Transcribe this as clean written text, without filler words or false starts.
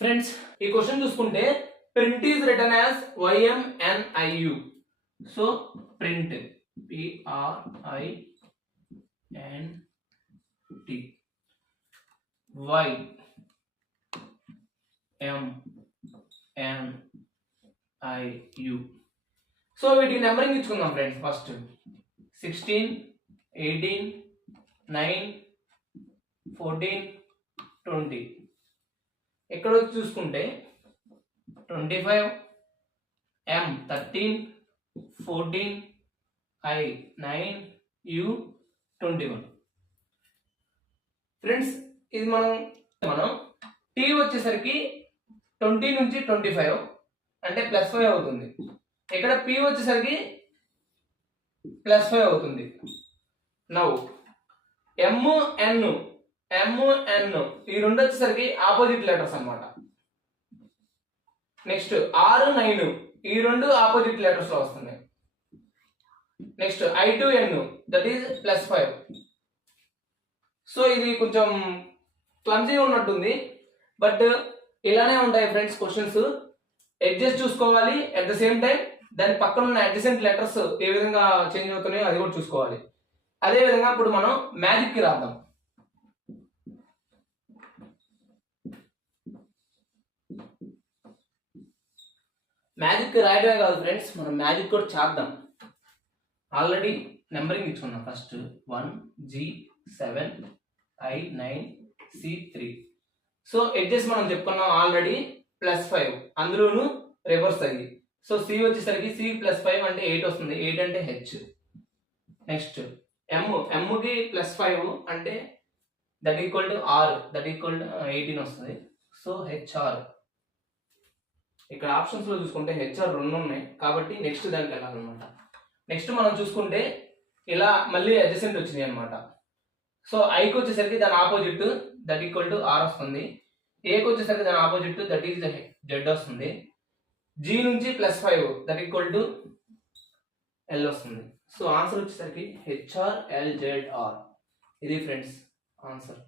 Friends ఈ question చూసుకుంటే print is return as YMNIU. So print PRINT YMNIU. So వీటికి numbering ఇచ్చుకుందాం friends. First 16, 18, 9, 14, 20. ఇక్కడ వచ్చి చూసుకుంటే 25, M 13, 14, I 9, U 21. ఫ్రెండ్స్ ఇది మనం T వచ్చేసరికి 20 నుంచి 25 అంటే +5 అవుతుంది. ఇక్కడ P వచ్చేసరికి +5 అవుతుంది. నౌ MN ఈ రెండు వచ్చేసరికి ఆపోజిట్ లెటర్స్ అన్నమాట. నెక్స్ట్ R 9 ఈ రెండు ఆపోజిట్ లెటర్స్ లో వస్తున్నాయి. Next I to N that is +5. So ఇది కొంచెం క్లమ్జీగా ఉన్నట్టుంది, బట్ ఇలానే ఉంటాయి ఫ్రెండ్స్ క్వశ్చన్స్. అడ్జస్ట్ చూసుకోవాలి, అట్ ద సేమ్ టైం దాని పక్కన ఉన్న అడ్జసెంట్ లెటర్స్ ఏ విధంగా చేంజ్ అవుతున్నాయో అది కూడా చూసుకోవాలి. అదే విధంగా ఇప్పుడు మనం మ్యాజిక్ కి రాద్దాం. మ్యాజిక్ రాయడమే కాదు ఫ్రెండ్స్, మనం మ్యాజిక్ కూడా చేద్దాం. ఆల్రెడీ నెంబరింగ్ ఇచ్చుకున్నాం. First 1 G 7 I 9 C 3. So edges మనం చెప్పుకున్నాం ఆల్రెడీ +5, అందులోను రివర్స్ అయ్యి. సో C వచ్చేసరికి C +5 అంటే 8 వస్తుంది. 8 అంటే H. నెక్స్ట్ M కి +5 అంటే that equal to R, that equal to 18 వస్తుంది. So HR. ఇక్కడ ఆప్షన్స్ లో చూసుకుంటే HR 2 ఉన్నాయి కాబట్టి నెక్స్ట్ దానికి వెళ్ళాలన్నమాట. నెక్స్ట్ మనం చూసుకుంటే ఇలా మళ్ళీ అడ్జసెంట్ వచ్చినాయి అనమాట. సో ఐకి వచ్చేసరికి దాని opposite that equal to R వస్తుంది. ఏకి వచ్చేసరికి దాని ఆపోజిట్ దట్ ఈజ్ Z వస్తుంది. G నుంచి +5 దట్ ఈక్వల్ టు L వస్తుంది. సో ఆన్సర్ వచ్చేసరికి HRLZR. ఇది ఫ్రెండ్స్ ఆన్సర్.